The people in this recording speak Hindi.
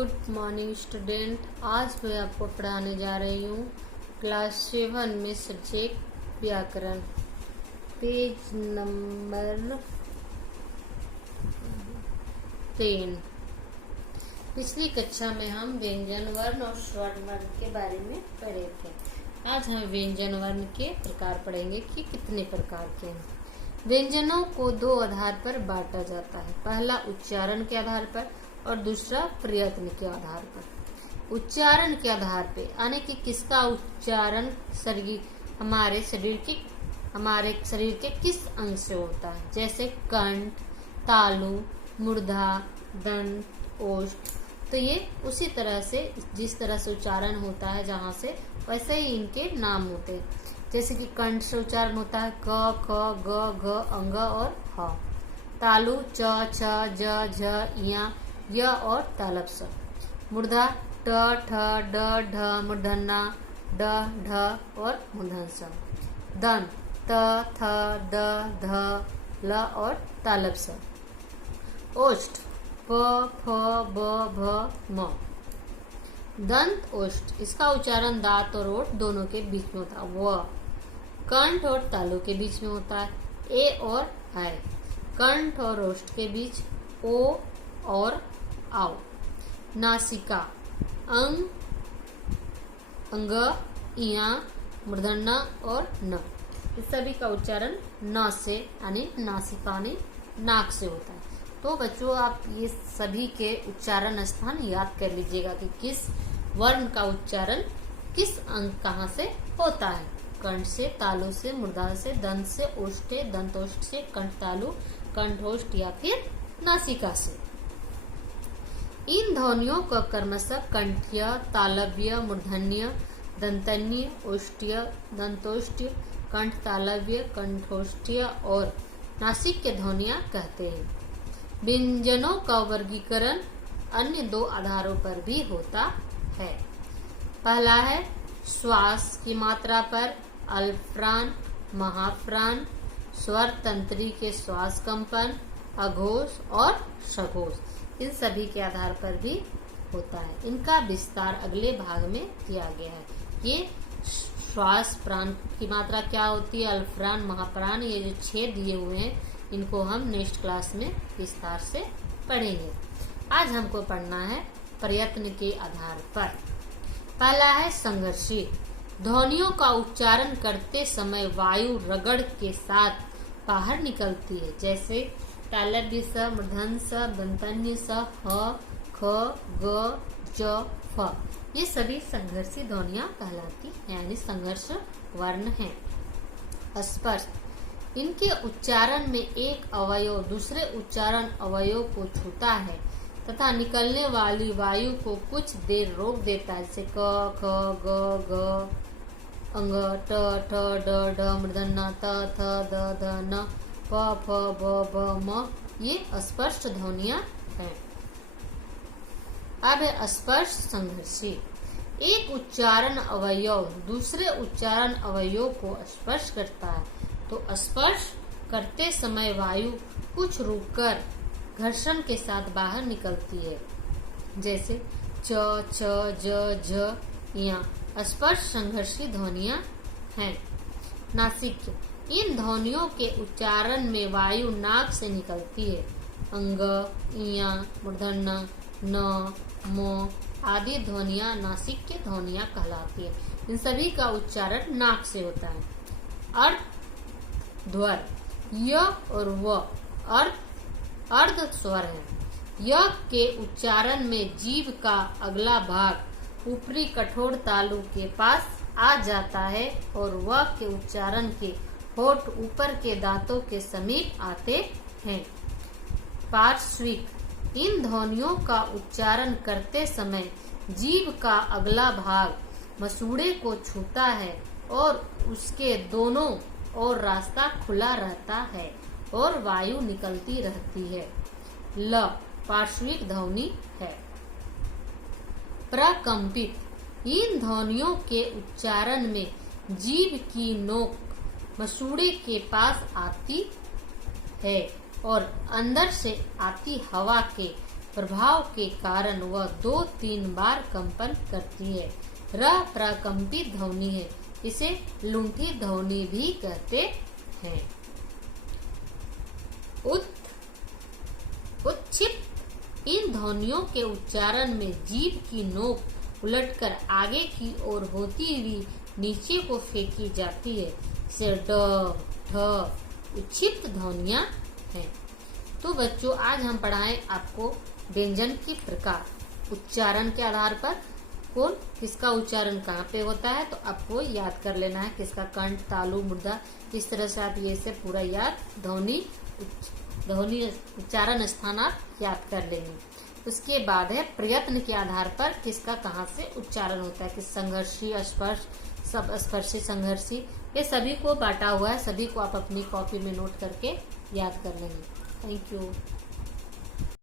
Good morning student. आज मैं आपको पढ़ाने जा रही हूँ क्लास 7 में सब्जेक्ट व्याकरण, पेज नंबर 10। पिछली कक्षा में हम व्यंजन वर्ण और स्वर्ण वर्ण के बारे में पढ़े थे। आज हम व्यंजन वर्ण के प्रकार पढ़ेंगे कि कितने प्रकार के हैं। व्यंजनों को दो आधार पर बांटा जाता है, पहला उच्चारण के आधार पर और दूसरा प्रयत्न के आधार पर। उच्चारण के आधार पे यानी कि किसका उच्चारण हमारे शरीर के किस अंग से होता है, जैसे कंठ, तालु, मूर्धा, दंत, ओष्ठ। तो ये उसी तरह से जिस तरह से उच्चारण होता है जहाँ से, वैसे ही इनके नाम होते हैं। जैसे कि कंठ से उच्चारण होता है क, ख, ग, घ, अंग और ह। तालु च, छ, ज, झ, य, य और तालब स। मूर्धा ट, ठ, ड, ढ, मूर्धन्य ड, ढ और मूर्धन्य स। दंत त, थ, द, ध, ल और तालब स। ओष्ठ प, फ, ब, भ, म। दंत ओष्ठ, इसका उच्चारण दांत और ओठ दोनों के बीच में होता है। व कंठ और तालु के बीच में होता है। ए और ऐ। कंठ और ओष्ठ के बीच ओ और आओ। नासिका अंग, अंग, इया, मूर्धन्य और न। इस सभी का उच्चारण न से यानी नासिका ने नाक से होता है। तो बच्चों, आप ये सभी के उच्चारण स्थान याद कर लीजिएगा कि किस वर्ण का उच्चारण किस अंग कहाँ से होता है। कंठ से, तालु से, मूर्धा से, दंत से, ओष्ठ, दंतोष्ठ से, कंठ तालु, कंठोष्ठ या फिर नासिका से। इन ध्वनियों का क्रमशः कंठीय, तालव्य, मूर्धन्य, दंतन्य, ओष्ठीय, दंतोष्ठीय, कंठ तालव्य, कंठोष्ठीय और नासिक के ध्वनियां कहते हैं। व्यंजनों का वर्गीकरण अन्य दो आधारों पर भी होता है। पहला है श्वास की मात्रा पर, अल्पप्राण, महाप्राण, स्वर तंत्री के श्वास कंपन, अघोष और सघोष। इन सभी के आधार पर भी होता है। इनका विस्तार अगले भाग में किया गया है। ये श्वास प्राण की मात्रा क्या होती है, अल्पप्राण, महाप्राण, ये जो 6 दिए हुए हैं, इनको हम नेक्स्ट क्लास में विस्तार से पढ़ेंगे। आज हमको पढ़ना है प्रयत्न के आधार पर। पहला है संघर्षी। ध्वनियों का उच्चारण करते समय वायु रगड़ के साथ बाहर निकलती है, जैसे तालव्य स, मूर्धन्य स, दंतन्य स, ह, ख, ग, ज, फ। ये सभी संघर्षी ध्वनियां कहलाती हैं, यानी संघर्ष वर्ण हैं। स्पर्श, इनके उच्चारण में एक अवयव दूसरे उच्चारण अवयव को छूता है तथा निकलने वाली वायु को कुछ देर रोक देता है, जैसे क, ख, ग, घ, अंग, ट, ठ, ड, ढ, मूर्धन्य, त, थ, द, ध, न, प, फ, ब, भ, म। ये स्पष्ट ध्वनियां हैं। अब है स्पर्श संघर्षी। एक उच्चारण अवयव दूसरे उच्चारण अवयव को स्पर्श करता है तो स्पर्श करते समय वायु कुछ रुककर घर्षण के साथ बाहर निकलती है, जैसे च, छ, ज, झ, या। स्पर्श संघर्षी ध्वनियां हैं। नासिक, इन ध्वनियों के उच्चारण में वायु नाक से निकलती है। अंग, इया, मूर्धन्य, न, मो आदि ध्वनियां नासिक के ध्वनियां कहलाती है। इन सभी का उच्चारण नाक से होता है। अर्ध ध्वर, य और व अर्ध स्वर है। य के उच्चारण में जीभ का अगला भाग ऊपरी कठोर तालु के पास आ जाता है और व के उच्चारण के होठ ऊपर के दांतों के समीप आते हैं। पार्श्विक, इन ध्वनियों का उच्चारण करते समय जीभ का अगला भाग मसूड़े को छूता है और उसके दोनों ओर रास्ता खुला रहता है और वायु निकलती रहती है। ल पार्श्विक ध्वनि है। प्रकंपित, इन ध्वनियों के उच्चारण में जीभ की नोक मसूड़े के पास आती है और अंदर से आती हवा के प्रभाव के कारण वह 2-3 बार कंपन करती है। र प्राकंपित ध्वनि है, इसे लुंठी ध्वनि भी कहते हैं। उत्क्षिप्त, इन ध्वनियों के उच्चारण में जीभ की नोक उलटकर आगे की ओर होती हुई नीचे को फेंकी जाती है। से ड ढ उत्क्षिप्त ध्वनियां हैं। तो बच्चों, आज हम पढ़ाएं आपको व्यंजन की प्रकार उच्चारण के आधार पर कौन किसका उच्चारण कहाँ पे होता है। तो आपको याद कर लेना है किसका कंठ, तालु, मुर्दा, किस तरह से आप ये से पूरा याद ध्वनि उच्चारण स्थान आप याद कर लेंगे। उसके बाद है प्रयत्न के आधार पर किसका कहाँ से उच्चारण होता है, किस संघर्षी, स्पर्श, सब स्पर्शी, संघर्षी, ये सभी को बांटा हुआ है। सभी को आप अपनी कॉपी में नोट करके याद कर लेंगे। Thank you.